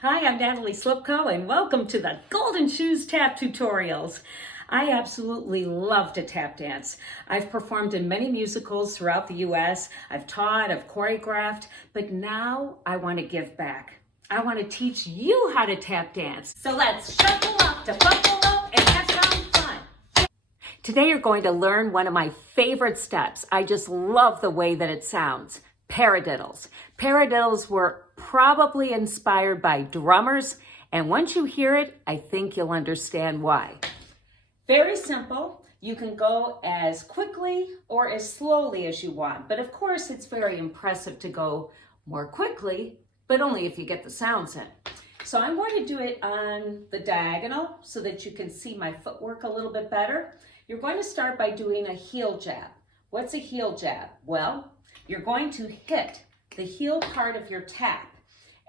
Hi, I'm Natalie Slipko and welcome to the Golden Shoes Tap Tutorials. I absolutely love to tap dance. I've performed in many musicals throughout the U.S. I've taught, I've choreographed, but now I want to give back. I want to teach you how to tap dance. So let's shuffle up to Buffalo and have some fun. Today you're going to learn one of my favorite steps. I just love the way that it sounds. Paradiddles. Paradiddles were probably inspired by drummers, and once you hear it, I think you'll understand why. Very simple. You can go as quickly or as slowly as you want, but of course it's very impressive to go more quickly, but only if you get the sounds in. So I'm going to do it on the diagonal so that you can see my footwork a little bit better. You're going to start by doing a heel jab. What's a heel jab? Well, you're going to hit the heel part of your tap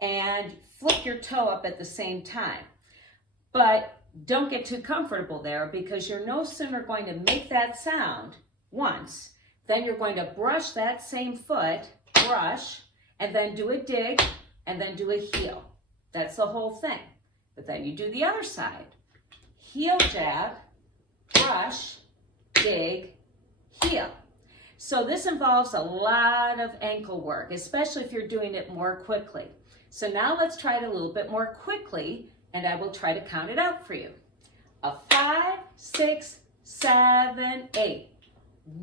and flip your toe up at the same time. But don't get too comfortable there, because you're no sooner going to make that sound once, then you're going to brush that same foot, brush, and then do a dig, and then do a heel. That's the whole thing. But then you do the other side. Heel jab, brush, dig, heel. So this involves a lot of ankle work, especially if you're doing it more quickly. So now let's try it a little bit more quickly, and I will try to count it out for you. A 5, 6, 7, 8.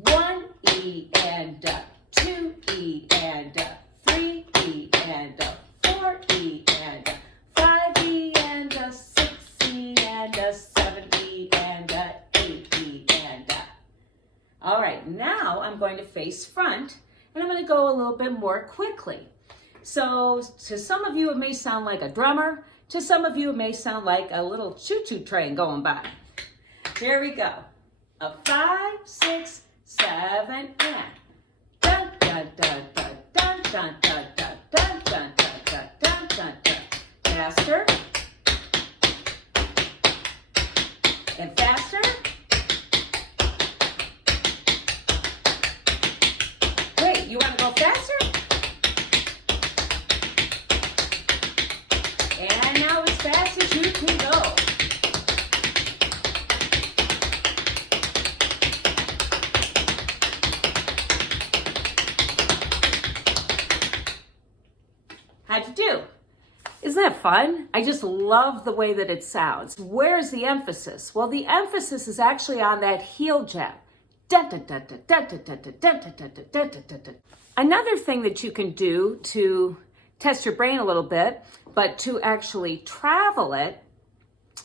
1 E and a 2 E and a 3 E and a 4 E and a 5 E and a 6 E and a 7 E and a 8 E and a. All right, now I'm going to face front, and I'm going to go a little bit more quickly. So to some of you, it may sound like a drummer. To some of you, it may sound like a little choo-choo train going by. Here we go. A 5, 6, 7, and dun dun dun dun dun dun dun dun dun dun dun dun dun dun. Faster and faster. Wait, you want to go faster? And now as fast as you can go. How'd you do? Isn't that fun? I just love the way that it sounds. Where's the emphasis? Well, the emphasis is actually on that heel jab. Another thing that you can do to test your brain a little bit, but to actually travel it,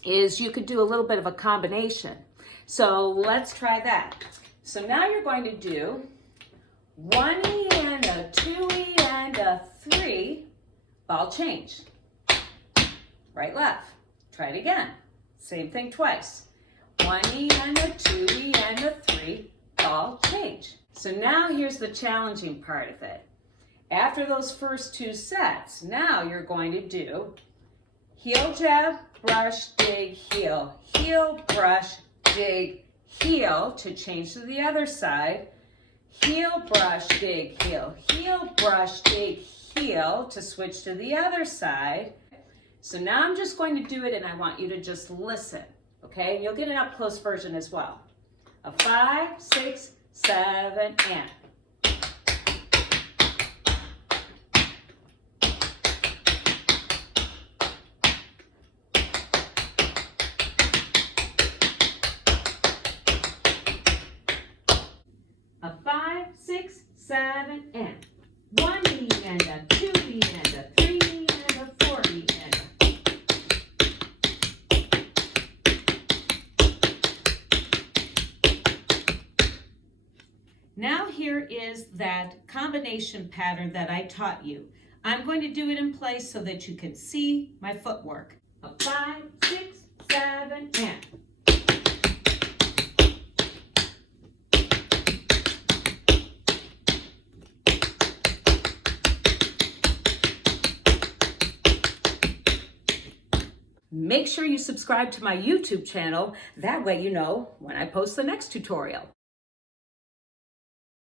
is you could do a little bit of a combination. So let's try that. So now you're going to do 1 E and a 2 E and a 3, ball change. Right, left. Try it again. Same thing twice. 1 E and a 2 E and a 3, ball change. So now here's the challenging part of it. After those first 2 sets, now you're going to do heel jab, brush, dig, heel. Heel, brush, dig, heel to change to the other side. Heel, brush, dig, heel. Heel, brush, dig, heel to switch to the other side. So now I'm just going to do it, and I want you to just listen, okay? And you'll get an up-close version as well. A 5, 6, 7, and. A 5, 6, 7, and 1 E and a 2 E and a 3 E and a 4 E and a. Now here is that combination pattern that I taught you. I'm going to do it in place so that you can see my footwork. A 5, 6, 7, and. Make sure you subscribe to my YouTube channel. That way you know when I post the next tutorial.